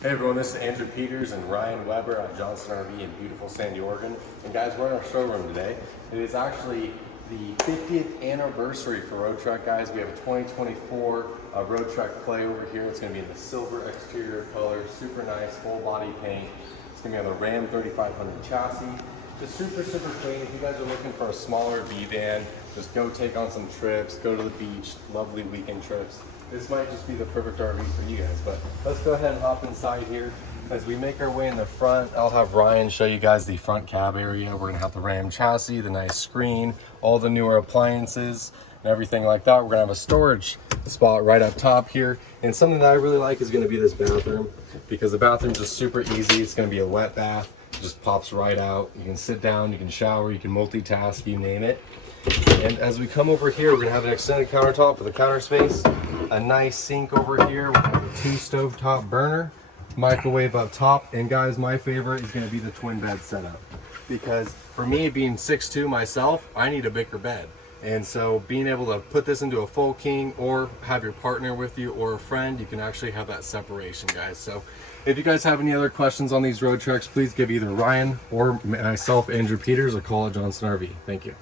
Hey everyone, this is Andrew Peters and Ryan Weber at Johnson RV in beautiful Sandy, Oregon. And guys, we're in our showroom today. It is actually the 50th anniversary for Roadtrek, guys. We have a 2024 Roadtrek Play over here. It's going to be in the silver exterior color, super nice, full body paint. It's going to be on the Ram 3500 chassis. Just super clean. If you guys are looking for a smaller V van, just go take on some trips, go to the beach, lovely weekend trips. This might just be the perfect RV for you guys, but let's go ahead and hop inside here. As we make our way in the front, I'll have Ryan show you guys the front cab area. We're gonna have the Ram chassis, the nice screen, all the newer appliances, and everything like that. We're gonna have a storage spot right up top here. And something that I really like is gonna be this bathroom, because the bathroom's just super easy. It's gonna be a wet bath. It just pops right out. You can sit down, you can shower, you can multitask, you name it. And as we come over here, we're gonna have an extended countertop with a counter space, a nice sink over here. We're gonna have a 2 stovetop burner, microwave up top, and guys, my favorite is gonna be the twin bed setup. Because for me, being 6'2" myself, I need a bigger bed. And so being able to put this into a full king or have your partner with you or a friend, you can actually have that separation, guys. So if you guys have any other questions on these Roadtreks, please give either Ryan or myself, Andrew Peters, a call at Johnson RV. Thank you.